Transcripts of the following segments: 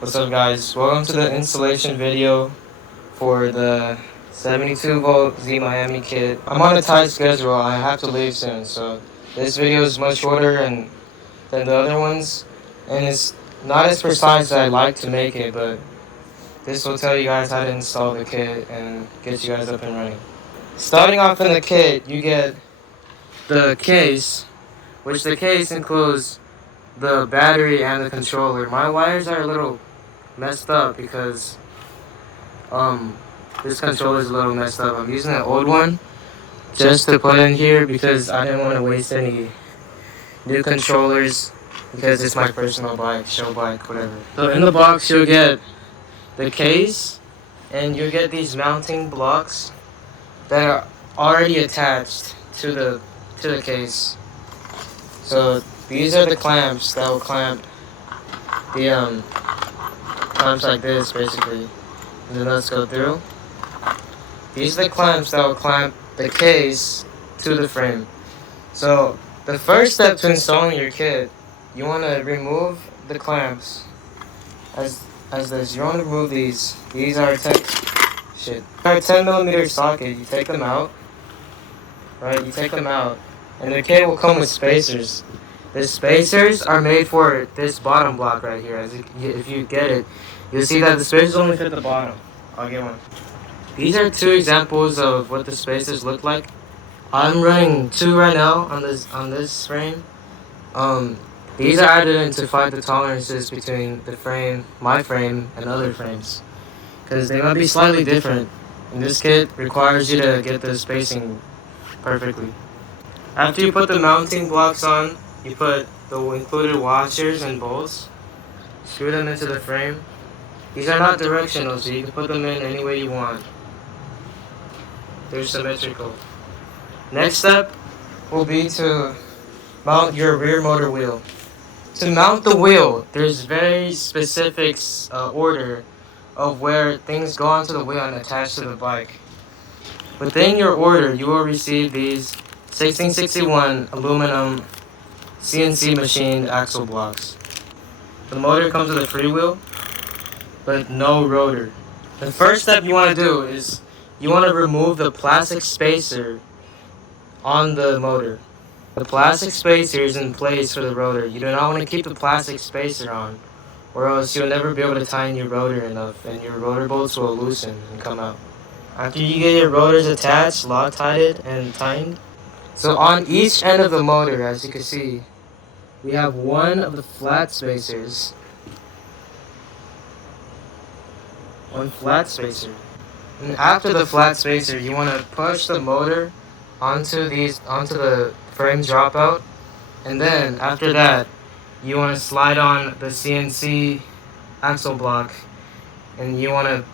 What's up, guys? Welcome to the installation video for the 72 volt Z Miami Kit. I'm on a tight schedule. I have to leave soon, so this video is much shorter than the other ones, and it's not as precise as I'd like to make it, but this will tell you guys how to install the kit and get you guys up and running. Starting off in the kit, you get the case, which the case includes the battery and the controller. My wires are a little messed up because this controller is a little messed up. I'm using an old one just to put in here because I didn't want to waste any new controllers because it's my personal bike, show bike, whatever. So in the box you'll get the case and you'll get these mounting blocks that are already attached to the case. So these are the clamps that will clamp the clamps like this basically. And the nuts go through. These are the clamps that will clamp the case to the frame. So the first step to installing your kit, you want to remove the clamps as this. You want to remove these. These are 10 millimeter socket. You take them out, right? You take them out, and the kit will come with spacers. The spacers are made for this bottom block right here. If you get it, you'll see that the spacers only fit the bottom. I'll get one. These are two examples of what the spacers look like. I'm running two right now on this frame. These are added in to fight the tolerances between the frame, my frame, and other frames, because they might be slightly different. And this kit requires you to get the spacing perfectly. After you put the mounting blocks on, you put the included washers and bolts. Screw them into the frame. These are not directional, so you can put them in any way you want. They're symmetrical. Next step will be to mount your rear motor wheel. To mount the wheel, there's very specific order of where things go onto the wheel and attach to the bike. Within your order, you will receive these 1661 aluminum CNC machined axle blocks. The motor comes with a freewheel, but no rotor. The first step you want to do is you want to remove the plastic spacer on the motor. The plastic spacer is in place for the rotor. You do not want to keep the plastic spacer on, or else you'll never be able to tighten your rotor enough, and your rotor bolts will loosen and come out. After you get your rotors attached, Loctited, and tightened, so on each end of the motor, as you can see, we have one of the flat spacers. One flat spacer. And after the flat spacer, you want to push the motor onto the frame dropout, and then after that, you want to slide on the CNC axle block, and you want to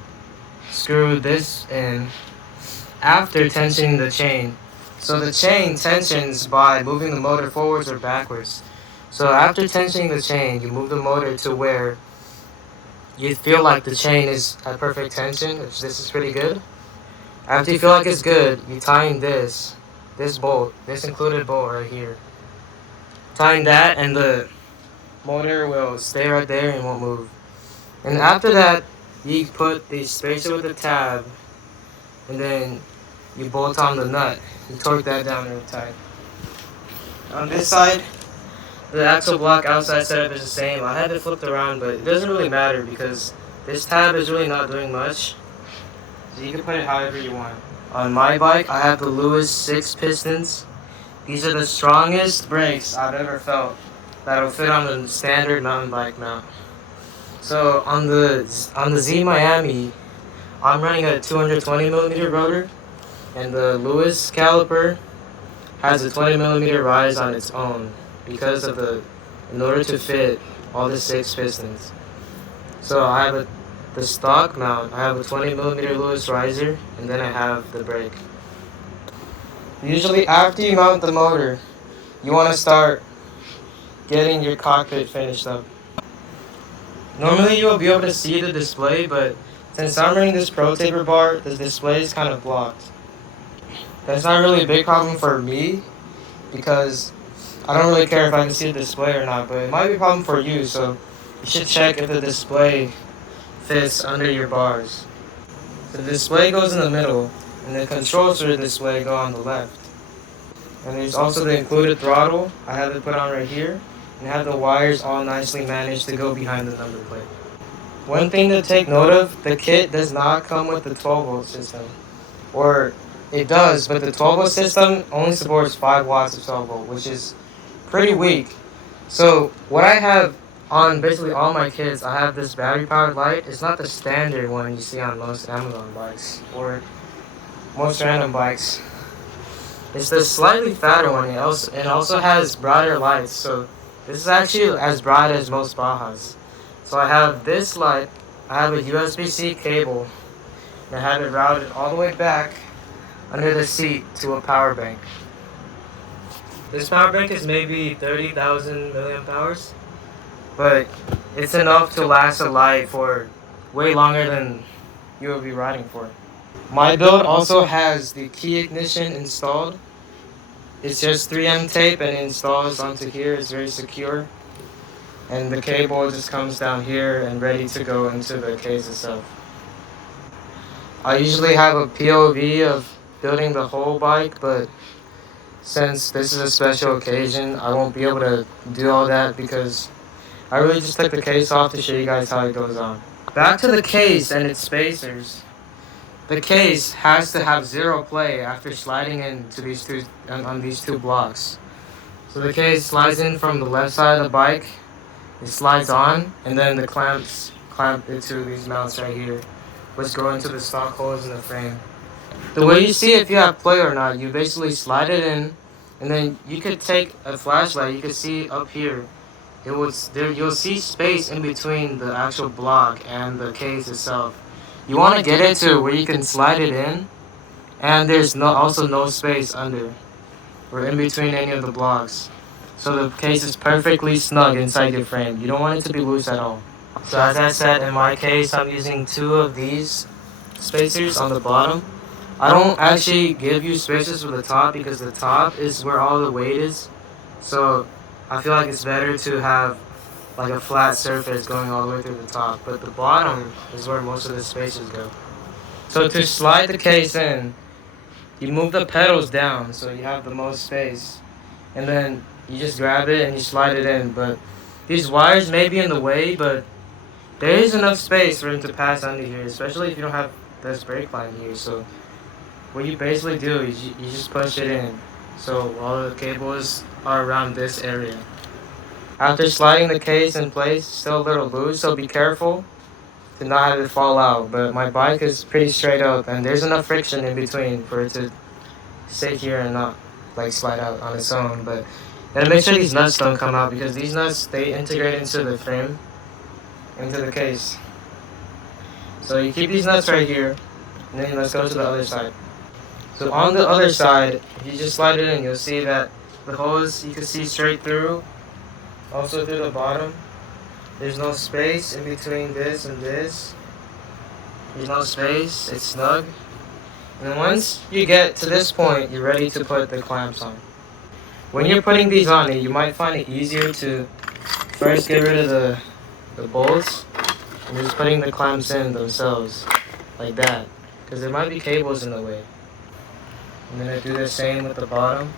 screw this in after tensioning the chain. So the chain tensions by moving the motor forwards or backwards. So after tensioning the chain, you move the motor to where you feel like the chain is at perfect tension, which this is pretty good. After you feel like it's good, you tighten this bolt, this included bolt right here. Tighten that and the motor will stay right there and won't move. And after that, you put the spacer with the tab, and then you bolt on the nut. You torque that down real tight. On this side, the axle block outside setup is the same. I had it flipped around, but it doesn't really matter because this tab is really not doing much. So you can put it however you want. On my bike, I have the Lewis 6 pistons. These are the strongest brakes I've ever felt that'll fit on the standard mountain bike mount. So on the Z Miami, I'm running a 220 millimeter rotor, and the Lewis caliper has a 20 millimeter rise on its own because of in order to fit all the 6 pistons. So I have the stock mount, I have a 20 millimeter Lewis riser, and then I have the brake. Usually after you mount the motor, you want to start getting your cockpit finished up. Normally you will be able to see the display, but since I'm running this Pro Taper bar, the display is kind of blocked. That's not really a big problem for me because I don't really care if I can see the display or not, but it might be a problem for you. So you should check if the display fits under your bars. So the display goes in the middle, and the controls for the display go on the left. And there's also the included throttle. I have it put on right here, and have the wires all nicely managed to go behind the number plate. One thing to take note of, the kit does not come with the 12-volt system. Or it does, but the 12-volt system only supports 5 watts of 12-volt, which is pretty weak. So what I have on basically all my kits, I have this battery-powered light. It's not the standard one you see on most Amazon bikes or most random bikes. It's the slightly fatter one. It also has brighter lights. So this is actually as bright as most Bajas. So I have this light. I have a USB-C cable. And I have it routed all the way back under the seat to a power bank. This power bank is maybe 30,000 milliamp hours, but it's enough to last a light for way longer than you will be riding for. My build also has the key ignition installed. It's just 3M tape and it installs onto here. It's very secure. And the cable just comes down here and ready to go into the case itself. I usually have a POV of building the whole bike, but since this is a special occasion, I won't be able to do all that because I really just took the case off to show you guys how it goes on. Back to the case and its spacers. The case has to have zero play after sliding into these two blocks. So the case slides in from the left side of the bike, it slides on, and then the clamps clamp into these mounts right here, which go into the stock holes in the frame. The way you see if you have play or not, you basically slide it in, and then you could take a flashlight. You could see up here, you'll see space in between the actual block and the case itself. You want to get it to where you can slide it in, and there's also no space under or in between any of the blocks. So the case is perfectly snug inside your frame. You don't want it to be loose at all. So as I said, in my case, I'm using 2 of these spacers on the bottom. I don't actually give you spacers for the top because the top is where all the weight is. So I feel like it's better to have like a flat surface going all the way through the top. But the bottom is where most of the spacers go. So to slide the case in, you move the pedals down so you have the most space. And then you just grab it and you slide it in. But these wires may be in the way, but there is enough space for them to pass under here, especially if you don't have this brake line here. So what you basically do is you just push it in. So all the cables are around this area. After sliding the case in place, it's still a little loose, so be careful to not have it fall out. But my bike is pretty straight up, and there's enough friction in between for it to sit here and not like slide out on its own. But gotta make sure these nuts don't come out because these nuts, they integrate into the frame, into the case. So you keep these nuts right here, and then let's go to the other side. So on the other side, if you just slide it in, you'll see that the hose, you can see straight through, also through the bottom. There's no space in between this and this. There's no space, it's snug. And then once you get to this point, you're ready to put the clamps on. When you're putting these on, you might find it easier to first get rid of the bolts and just putting the clamps in themselves, like that. Because there might be cables in the way. I'm going to do the same with the bottom.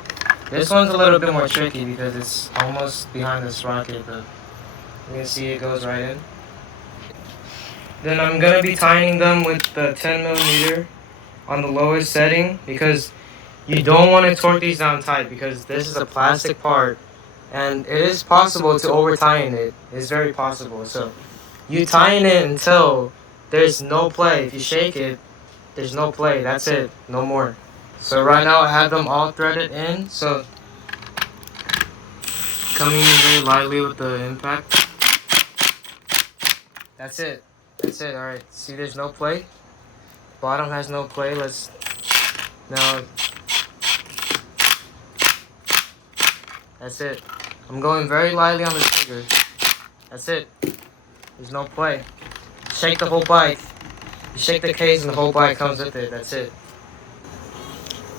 This one's a little bit more tricky because it's almost behind the sprocket, but you can see it goes right in. Then I'm going to be tightening them with the 10mm on the lowest setting because you don't want to torque these down tight because this is a plastic part and it is possible to over tighten it. It's very possible. So you tighten it until there's no play. If you shake it, there's no play. That's it. No more. So right now I have them all threaded in. So coming in very lightly with the impact. That's it. That's it. Alright. See, there's no play. Bottom has no play. Let's now. That's it. I'm going very lightly on the trigger. That's it. There's no play. Shake the whole bike. You shake the case and the whole bike comes with it. That's it.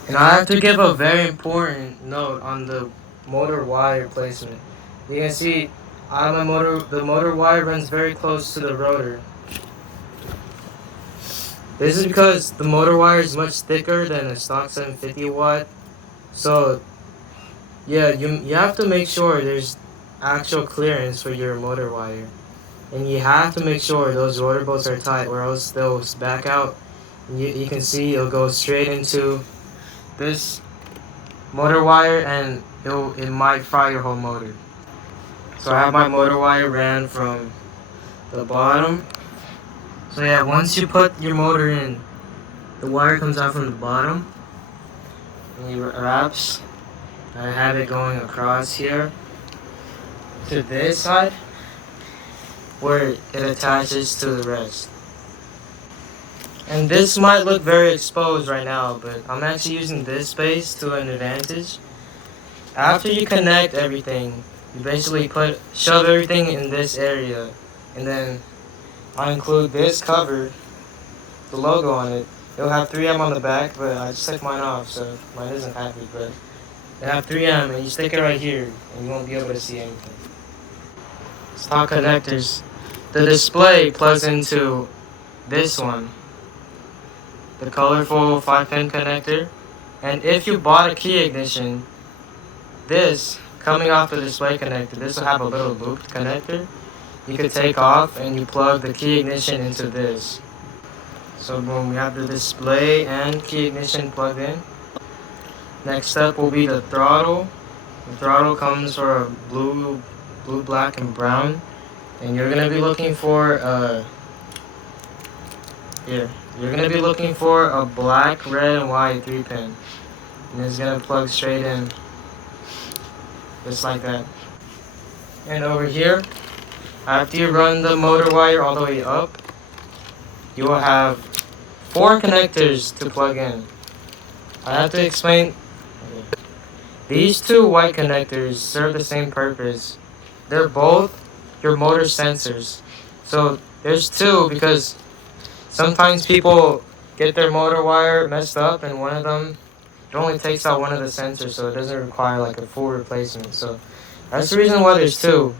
And I have to give a very important note on the motor wire placement. You can see the motor wire runs very close to the rotor. This is because the motor wire is much thicker than a stock 750 watt. So yeah, you have to make sure there's actual clearance for your motor wire. And you have to make sure those rotor bolts are tight, or else they'll back out. You can see it'll go straight into this motor wire, and it might fry your whole motor. So I have my motor wire ran from the bottom. So yeah, once you put your motor in, the wire comes out from the bottom, and it wraps. I have it going across here to this side, where it attaches to the rest. And this might look very exposed right now, but I'm actually using this space to an advantage. After you connect everything, you basically shove everything in this area, and then I include this cover, the logo on it. It'll have 3M on the back, but I just took mine off, so mine isn't happy, but it have 3M, and you stick it right here, and you won't be able to see anything. Stock connectors. The display plugs into this one, the colorful 5-pin connector. And if you bought a key ignition, this coming off the display connector, this will have a little looped connector. You could take off and you plug the key ignition into this. So boom, we have the display and key ignition plugged in. Next step will be the throttle. The throttle comes for a blue, black, and brown. And you're gonna be looking for you're gonna be looking for a black, red, and white 3-pin. And it's gonna plug straight in, just like that. And over here, after you run the motor wire all the way up, you will have 4 connectors to plug in. I have to explain. These 2 white connectors serve the same purpose. They're both your motor sensors. So there's 2 because sometimes people get their motor wire messed up, and one of them, it only takes out one of the sensors, so it doesn't require like a full replacement. So that's the reason why there's 2.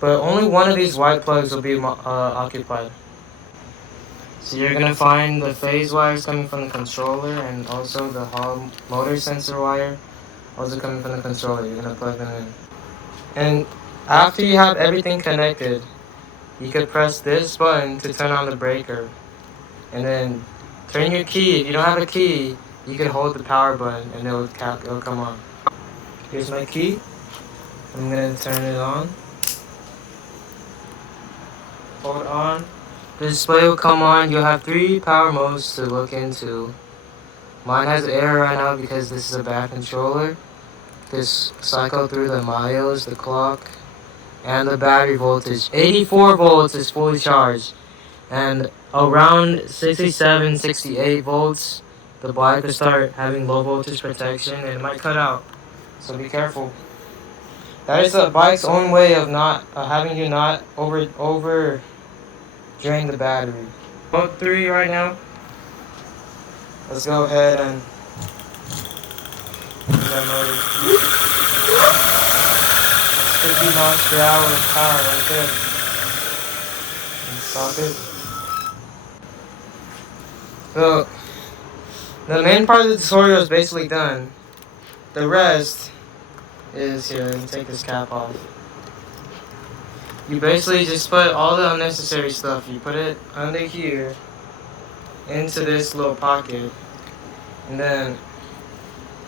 But only one of these white plugs will be occupied. So you're gonna find the phase wires coming from the controller, and also the Hall motor sensor wire also coming from the controller. You're gonna plug them in. And after you have everything connected, you could press this button to turn on the breaker. And then turn your key. If you don't have a key, you can hold the power button and it'll come on. Here's my key. I'm gonna turn it on. Hold on. The display will come on. You'll have 3 power modes to look into. Mine has error right now because this is a bad controller. This cycle through the miles, the clock, and the battery voltage. 84 volts is fully charged. And around 67, 68 volts, the bike will start having low voltage protection and it might cut out. So be careful. That is the bike's own way of not having you not over drain the battery. Mode 3 right now. Let's go ahead and that motor. That's 50 miles per hour of power right there. And stop it. So the main part of the tutorial is basically done. The rest is here. Let me take this cap off. You basically just put all the unnecessary stuff. You put it under here into this little pocket, and then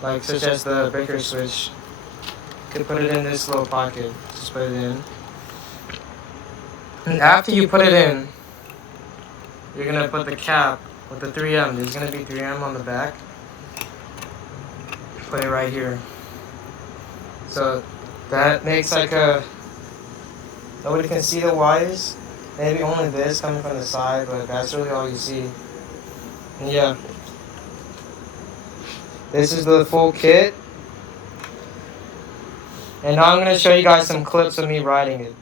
like such as the breaker switch, you could put it in this little pocket. Just put it in. And after you put it in, you're gonna put the cap with the 3M. There's gonna be 3M on the back. Put it right here. So that makes like a, nobody can see the wires. Maybe only this coming from the side, but that's really all you see. And yeah. This is the full kit. And now I'm gonna show you guys some clips of me riding it.